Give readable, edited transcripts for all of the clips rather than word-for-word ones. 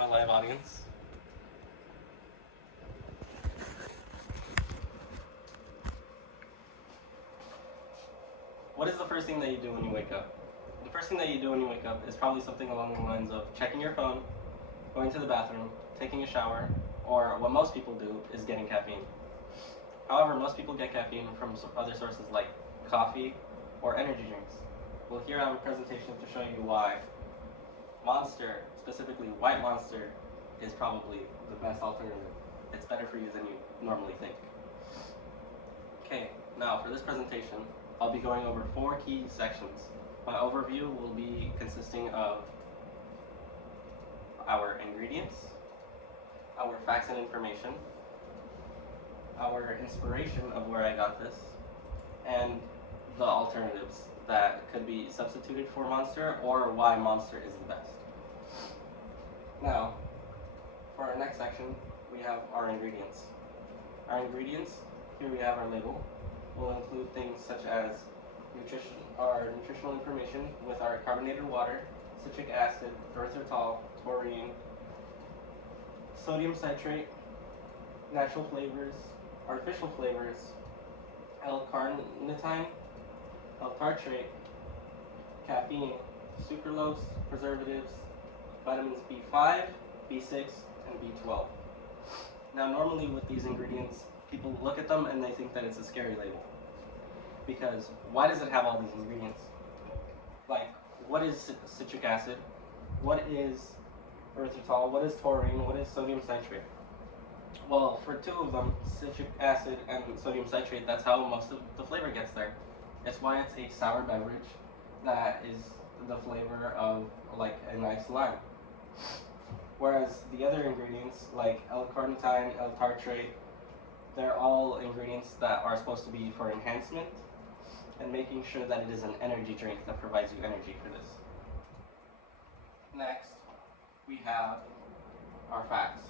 my live audience. What is the first thing that you do when you wake up? The first thing that you do when you wake up is probably something along the lines of checking your phone, going to the bathroom, taking a shower, or what most people do is getting caffeine. However, most people get caffeine from other sources like coffee or energy drinks. Well, here I have a presentation to show you why Monster, specifically White Monster, is probably the best alternative. It's better for you than you normally think. Okay, now for this presentation, I'll be going over 4 key sections. My overview will be consisting of our ingredients, our facts and information, our inspiration of where I got this, and the alternatives that could be substituted for Monster or why Monster is the best. Now, for our next section, we have our ingredients. Our ingredients, here we have our label, will include things such as nutritional information with our carbonated water, citric acid, erythritol, taurine, sodium citrate, natural flavors, artificial flavors, L-carnitine, L-tartrate, caffeine, sucralose, preservatives, vitamins B5, B6, and B12. Now normally with these ingredients, people look at them and they think that it's a scary label. Because why does it have all these ingredients? Like, what is citric acid? What is erythritol? What is taurine? What is sodium citrate? Well, for 2 of them, citric acid and sodium citrate, that's how most of the flavor gets there. It's why it's a sour beverage that is the flavor of like a nice lime. Whereas the other ingredients like L-carnitine, L-tartrate, they're all ingredients that are supposed to be for enhancement and making sure that it is an energy drink that provides you energy for this. Next, we have our facts.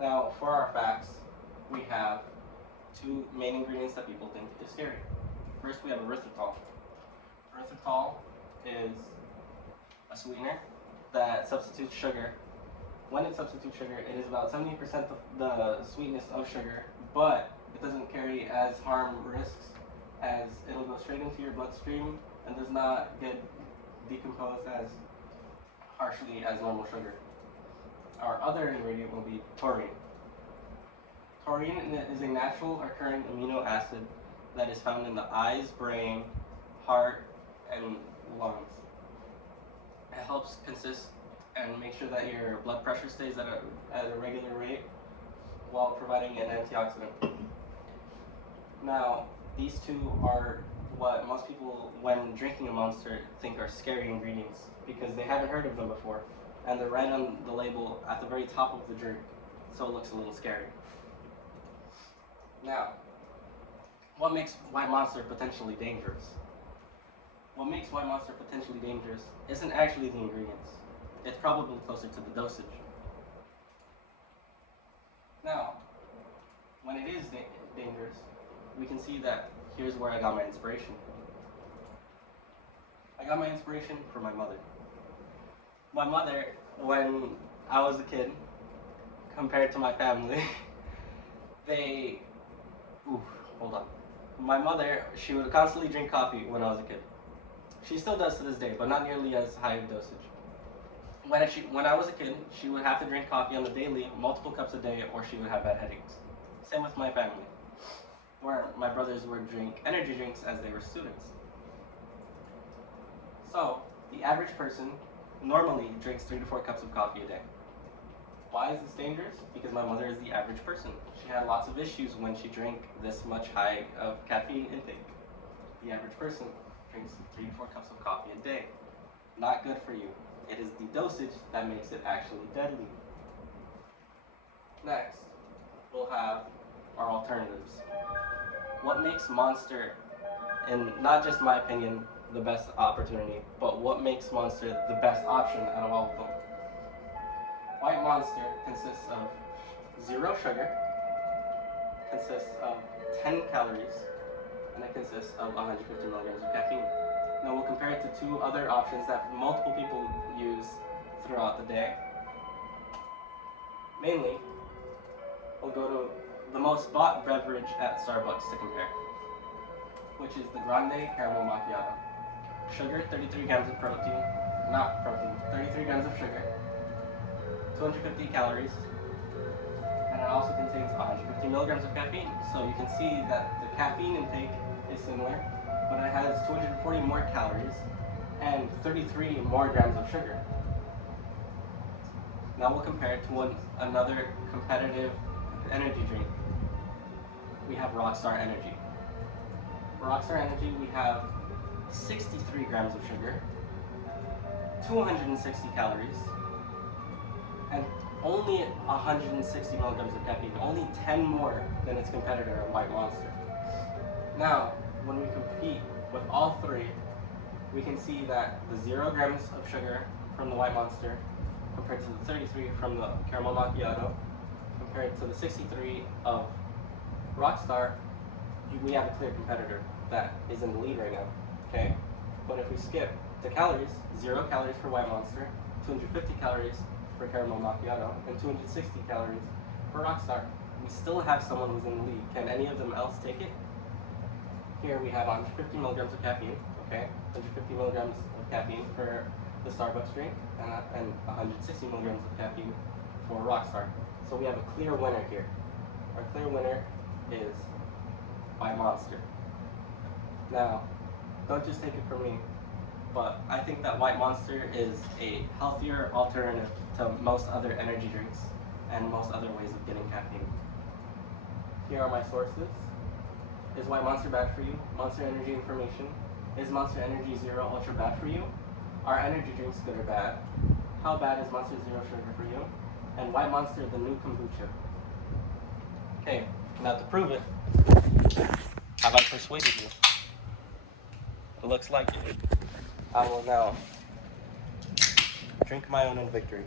Now, for our facts, we have 2 main ingredients that people think is scary. First, we have erythritol. Erythritol is a sweetener that substitutes sugar. When it substitutes sugar, it is about 70% of the sweetness of sugar, but it doesn't carry as harm risks as it'll go straight into your bloodstream and does not get decomposed as harshly as normal sugar. Our other ingredient will be taurine. Taurine is a natural occurring amino acid that is found in the eyes, brain, heart, and lungs. It helps consist and make sure that your blood pressure stays at a regular rate while providing an antioxidant. Now, these 2 are what most people, when drinking a Monster, think are scary ingredients because they haven't heard of them before, and they're right on the label at the very top of the drink, so it looks a little scary. Now, what makes White Monster potentially dangerous? What makes White Monster potentially dangerous isn't actually the ingredients. It's probably closer to the dosage. Now, when it is dangerous, we can see that here's where I got my inspiration. I got my inspiration from my mother. My mother, when I was a kid, compared to my family, hold on. My mother, she would constantly drink coffee when I was a kid. She still does to this day, but not nearly as high of dosage. When I was a kid, she would have to drink coffee on the daily, multiple cups a day, or she would have bad headaches. Same with my family, where my brothers would drink energy drinks as they were students. So, the average person normally drinks 3 to 4 cups of coffee a day. Why is this dangerous? Because my mother is the average person. She had lots of issues when she drank this much high of caffeine intake. The average person drinks 3 to 4 cups of coffee a day. Not good for you. It is the dosage that makes it actually deadly. Next, we'll have our alternatives. What makes Monster, in not just my opinion, the best opportunity, but what makes Monster the best option out of all of them? White Monster consists of 0 sugar, consists of 10 calories, and it consists of 150 milligrams of caffeine. Now we'll compare it to 2 other options that multiple people use throughout the day. Mainly, we'll go to the most bought beverage at Starbucks to compare, which is the Grande Caramel Macchiato. Sugar, 33 grams of protein, not protein, 33 grams of sugar, 250 calories, and it also contains 150 milligrams of caffeine. So you can see that the caffeine intake is similar, but it has 240 more calories and 33 more grams of sugar. Now we'll compare it to another competitive energy drink. We have Rockstar Energy. For Rockstar Energy, we have 63 grams of sugar, 260 calories, and only 160 milligrams of caffeine, only 10 more than its competitor, White Monster. Now, when we compete with all three, we can see that the 0 grams of sugar from the White Monster compared to the 33 from the Caramel Macchiato, compared to the 63 of Rockstar, we have a clear competitor that is in the lead right now, okay? But if we skip the calories, 0 calories for White Monster, 250 calories for Caramel Macchiato, and 260 calories for Rockstar, we still have someone who's in the lead. Can any of them else take it? Here we have 150 milligrams of caffeine, okay? 150 milligrams of caffeine for the Starbucks drink, and 160 milligrams of caffeine for Rockstar. So we have a clear winner here. Our clear winner is White Monster. Now, don't just take it from me, but I think that White Monster is a healthier alternative to most other energy drinks and most other ways of getting caffeine. Here are my sources. Is White Monster bad for you? Monster Energy information. Is Monster Energy Zero Ultra bad for you? Are energy drinks good or bad? How bad is Monster Zero Sugar for you? And White Monster, the new kombucha. Okay, now to prove it, have I persuaded you? It looks like it. I will now drink my own in victory.